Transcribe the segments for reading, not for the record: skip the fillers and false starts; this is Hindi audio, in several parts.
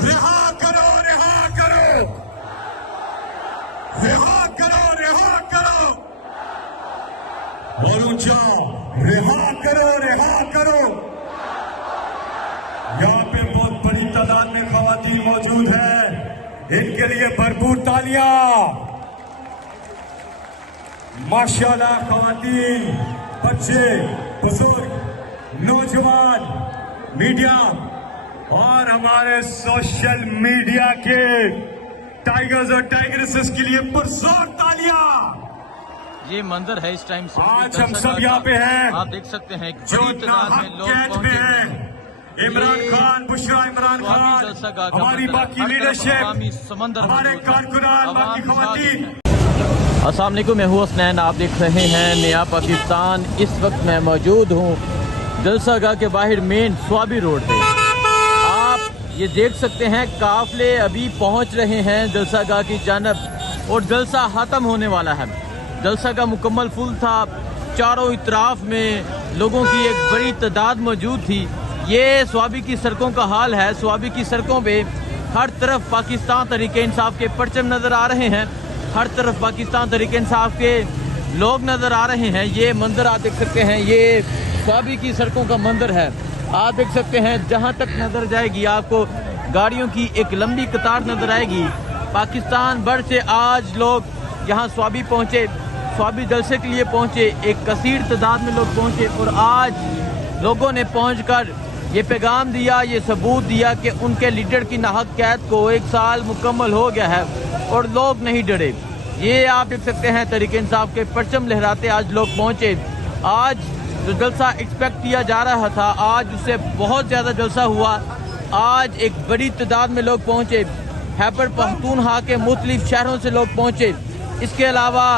रिहा करो, रिहा करो, रिहा करो, रिहा करो, और ऊंचा रिहा करो, रिहा करो। यहाँ पे बहुत बड़ी तादाद में खवातीन मौजूद है, इनके लिए भरपूर तालियां। माशाल्लाह, खवातीन, बच्चे, बुजुर्ग, नौजवान, मीडिया और हमारे सोशल मीडिया के टाइगर्स और टाइगरेसेस के लिए पुरजोर तालियां। ये मंदिर है इस टाइम से आज हम सब यहाँ पे हैं, आप देख सकते हैं जो नाहक कैद में हैं। इमरान खान, बुशरा इमरान खान, हमारी बाकी लीडरशिप, हमारे कारकुनान, बाकी खवातीन। अस्सलाम वालेकुम, मैं हूँ हसनैन, आप देख रहे हैं नया पाकिस्तान। इस वक्त मैं मौजूद हूँ जलसागाह के बाहर मेन स्वाबी रोड पे। आप ये देख सकते हैं काफले अभी पहुँच रहे हैं जलसागाह की जानब और जलसा ख़त्म होने वाला है। जलसागाह मुकम्मल फुल था, चारों इतराफ में लोगों की एक बड़ी तादाद मौजूद थी। ये स्वाबी की सड़कों का हाल है। स्वाबी की सड़कों पे हर तरफ पाकिस्तान तहरीक इंसाफ के परचम नज़र आ रहे हैं, हर तरफ पाकिस्तान तहरीक इंसाफ के लोग नज़र आ रहे हैं। ये मंदिर आप देख सकते हैं, ये स्वाबी की सड़कों का मंदिर है। आप देख सकते हैं जहाँ तक नज़र जाएगी आपको गाड़ियों की एक लंबी कतार नज़र आएगी। पाकिस्तान भर से आज लोग यहाँ स्वाबी पहुँचे, स्वाबी जलसे के लिए पहुँचे। एक कसीर तादाद में लोग पहुँचे और आज लोगों ने पहुँचकर ये पैगाम दिया, ये सबूत दिया कि उनके लीडर की नाहक कैद को 1 साल मुकम्मल हो गया है और लोग नहीं डरे। ये आप देख सकते हैं तहरीक इंसाफ के परचम लहराते आज लोग पहुँचे। आज जो जलसा एक्सपेक्ट किया जा रहा था, आज उससे बहुत ज़्यादा जलसा हुआ। आज एक बड़ी तादाद में लोग पहुँचे, खैबर पख्तूनख्वा के मुख्तलिफ शहरों से लोग पहुँचे। इसके अलावा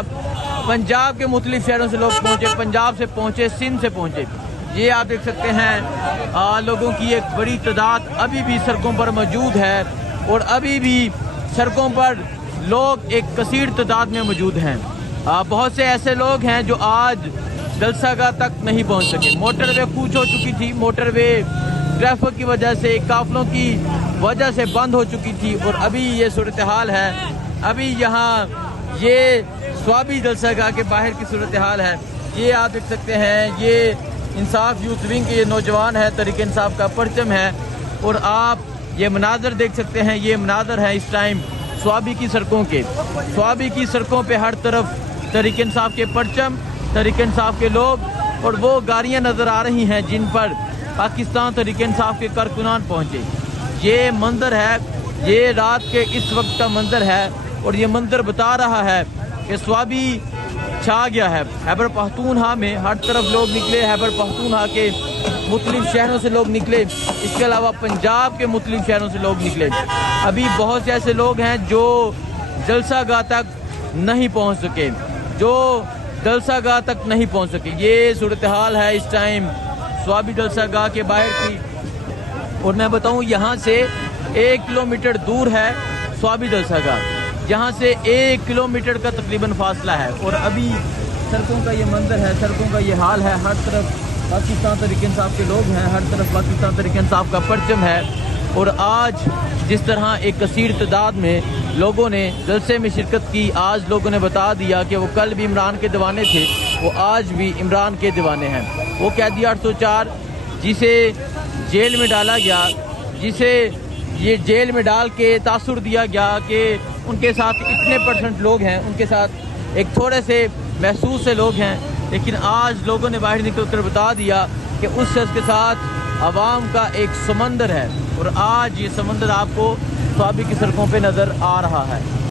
पंजाब के मुख्तलिफ शहरों से लोग पहुँचे, पंजाब से पहुँचे, सिंध से पहुँचे। ये आप देख सकते हैं लोगों की एक बड़ी तादाद अभी भी सड़कों पर मौजूद है और अभी भी सड़कों पर लोग एक कसीर तादाद में मौजूद हैं। बहुत से ऐसे लोग हैं जो आज जलसागाह तक नहीं पहुंच सके। मोटरवे कूच हो चुकी थी, मोटरवे ट्रैफिक की वजह से, काफलों की वजह से बंद हो चुकी थी और अभी ये सूरत हाल है। अभी यहाँ ये स्वाबी जलसागाह के बाहर की सूरत हाल है। ये आप देख सकते हैं, ये इंसाफ यूथ विंग के ये नौजवान है, तहरीक इंसाफ का परचम है और आप ये मनाजर देख सकते हैं। ये मनाजर है इस टाइम स्वाबी की सड़कों के। स्वाबी की सड़कों पे हर तरफ तहरीक इंसाफ के परचम, तहरीक इंसाफ के लोग और वो गाड़ियां नज़र आ रही हैं जिन पर पाकिस्तान तहरीक इंसाफ के कारकुनान पहुँचे। ये मंदिर है, ये रात के इस वक्त का मंदिर है और ये मंदिर बता रहा है कि स्वाबी छा गया है। खैबर पख्तूनख्वा में हर तरफ लोग निकले, खैबर पख्तूनख्वा के मुख्तलिफ शहरों से लोग निकले, इसके अलावा पंजाब के मुख्तलिफ शहरों से लोग निकले। अभी बहुत से ऐसे लोग हैं जो जलसागाह तक नहीं पहुंच सके, जो जलसागाह तक नहीं पहुंच सके। ये सूरत हाल है इस टाइम स्वाबी जलसागाह के बाहर की। और मैं बताऊं, यहाँ से 1 किलोमीटर दूर है स्वाबी जलसागाह, यहाँ से 1 किलोमीटर का तकरीबन फासला है और अभी सड़कों का ये मंजर है, सड़कों का ये हाल है। हर तरफ पाकिस्तान तहरीक इंसाफ के लोग हैं, हर तरफ पाकिस्तान तहरीक इंसाफ का परचम है। और आज जिस तरह एक कसीर तादाद में लोगों ने जलसे में शिरकत की, आज लोगों ने बता दिया कि वो कल भी इमरान के दीवाने थे, वो आज भी इमरान के दीवाने हैं। वो कैदी 804 जिसे जेल में डाला गया, जिसे ये जेल में डाल के तासुर दिया गया कि उनके साथ इतने % लोग हैं, उनके साथ एक थोड़े से महसूस से लोग हैं, लेकिन आज लोगों ने बाहर निकलकर बता दिया कि उस शख्स के साथ आवाम का एक समंदर है और आज ये समंदर आपको स्वाबी की सड़कों पे नज़र आ रहा है।